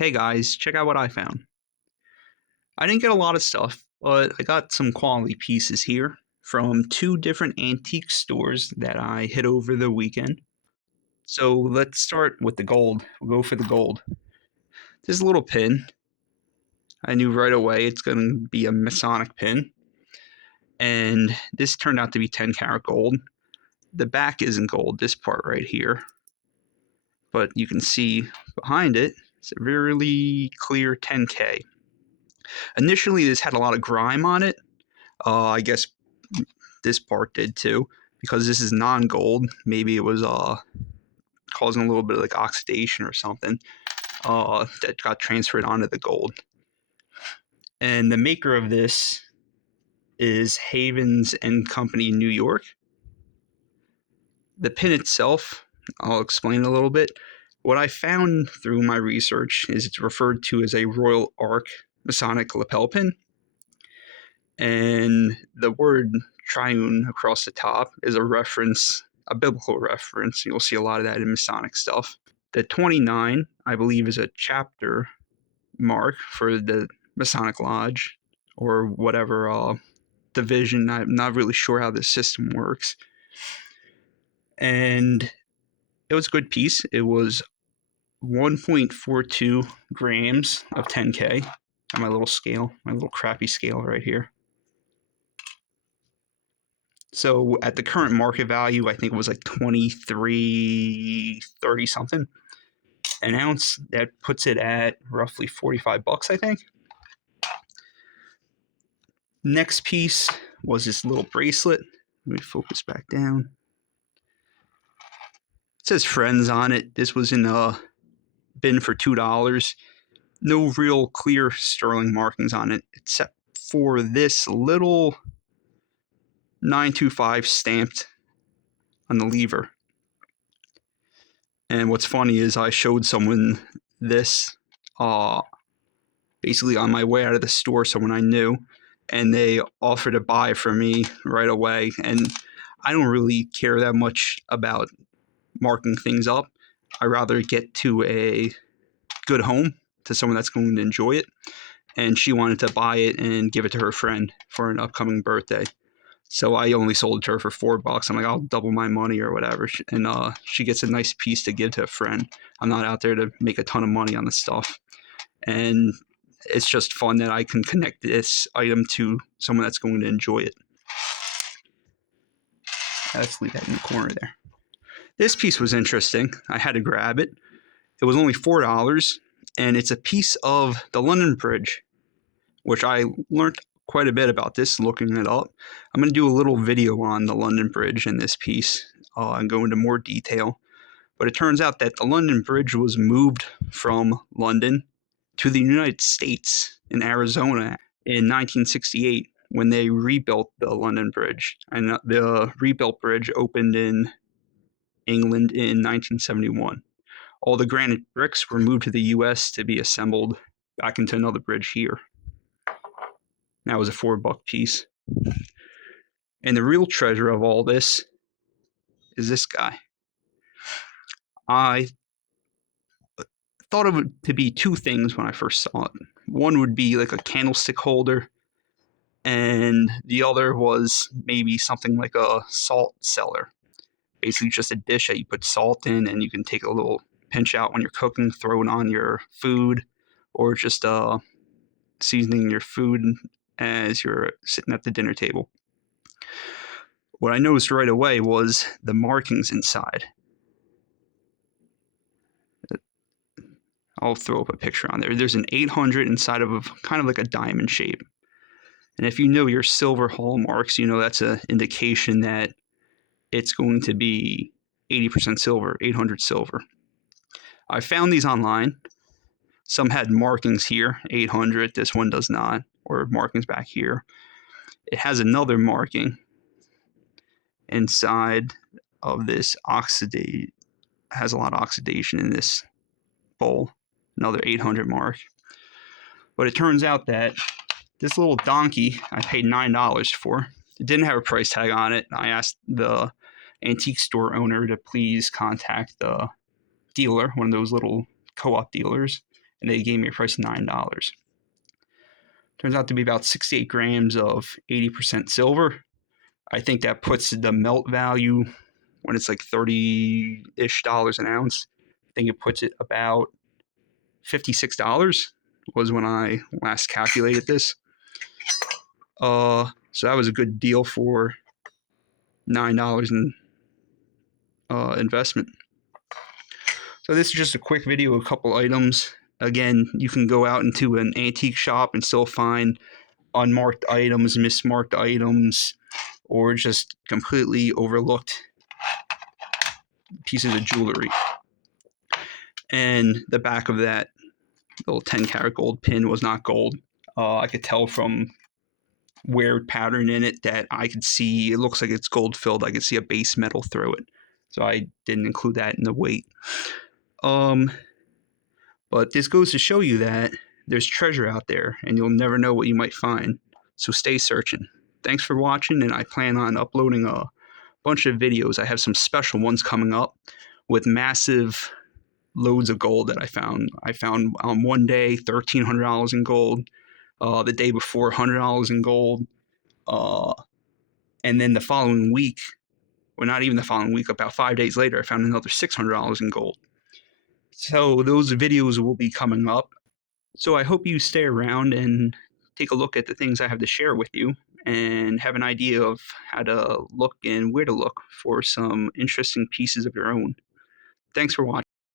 Hey guys, check out what I found. I didn't get a lot of stuff, but I got some quality pieces here from two different antique stores that I hit over the weekend. So let's start with the gold. We'll go for the gold. This little pin, I knew right away it's going to be a Masonic pin. And this turned out to be 10 karat gold. The back isn't gold, this part right here. But you can see behind it, it's a really clear 10K. Initially, this had a lot of grime on it. I guess this part did too, because this is non-gold. Maybe it was causing a little bit of like oxidation or something that got transferred onto the gold. And the maker of this is Havens and Company, New York. The pin itself, I'll explain a little bit. What I found through my research is it's referred to as a Royal Arc Masonic lapel pin. And the word triune across the top is a reference, a biblical reference. You'll see a lot of that in Masonic stuff. The 29, I believe, is a chapter mark for the Masonic Lodge or whatever division. I'm not really sure how this system works. And it was a good piece. It was 1.42 grams of 10K on my little scale, my little crappy scale right here. So at the current market value, I think it was like 23.30 something an ounce. That puts it at roughly 45 bucks, I think. Next piece was this little bracelet. Let me focus back down. It says friends on it. This was in a bin for $2. No real clear sterling markings on it, except for this little 925 stamped on the lever. And what's funny is I showed someone this basically on my way out of the store, someone I knew, and they offered to buy for me right away. And I don't really care that much about marking things up. I rather get to a good home to someone that's going to enjoy it. And she wanted to buy it and give it to her friend for an upcoming birthday. So I only sold it to her for $4. I'm like, I'll double my money or whatever. And she gets a nice piece to give to a friend. I'm not out there to make a ton of money on this stuff. And it's just fun that I can connect this item to someone that's going to enjoy it. Let's leave that in the corner there. This piece was interesting. I had to grab it. It was only $4, and it's a piece of the London Bridge, which I learned quite a bit about this looking it up. I'm going to do a little video on the London Bridge in this piece and go into more detail. But it turns out that the London Bridge was moved from London to the United States in Arizona in 1968 when they rebuilt the London Bridge. And the rebuilt bridge opened in England in 1971. All the granite bricks were moved to the US to be assembled back into another bridge here. That was a $4 piece. And the real treasure of all this is this guy. I thought of it to be two things when I first saw it. One would be like a candlestick holder, and the other was maybe something like a salt cellar. Basically just a dish that you put salt in, and you can take a little pinch out when you're cooking, throw it on your food, or just seasoning your food as you're sitting at the dinner table. What I noticed right away was the markings inside. I'll throw up a picture on there. There's an 800 inside of kind of like a diamond shape. And if you know your silver hallmarks, you know that's an indication that it's going to be 80% silver, 800 silver. I found these online. Some had markings here, 800. This one does not, or markings back here. It has another marking inside of this oxidate. Has a lot of oxidation in this bowl. Another 800 mark. But it turns out that this little donkey I paid $9 for. It didn't have a price tag on it. I asked the antique store owner to please contact the dealer, one of those little co-op dealers, and they gave me a price of $9. Turns out to be about 68 grams of 80% silver. I think that puts the melt value when it's like 30-ish dollars an ounce. I think it puts it about $56 was when I last calculated this. So that was a good deal for $9 in investment. So this is just a quick video of a couple items. Again, you can go out into an antique shop and still find unmarked items, mismarked items, or just completely overlooked pieces of jewelry. And the back of that little 10-karat gold pin was not gold. I could tell from weird pattern in it that I could see it looks like it's gold filled. I could see a base metal through it. So I didn't include that in the weight. But this goes to show you that there's treasure out there and you'll never know what you might find. So stay searching. Thanks for watching, and I plan on uploading a bunch of videos. I have some special ones coming up with massive loads of gold that I found. I found one day $1,300 in gold. The day before $100 in gold. And then the following week, or not even the following week, about 5 days later, I found another $600 in gold. So those videos will be coming up. So I hope you stay around and take a look at the things I have to share with you and have an idea of how to look and where to look for some interesting pieces of your own. Thanks for watching.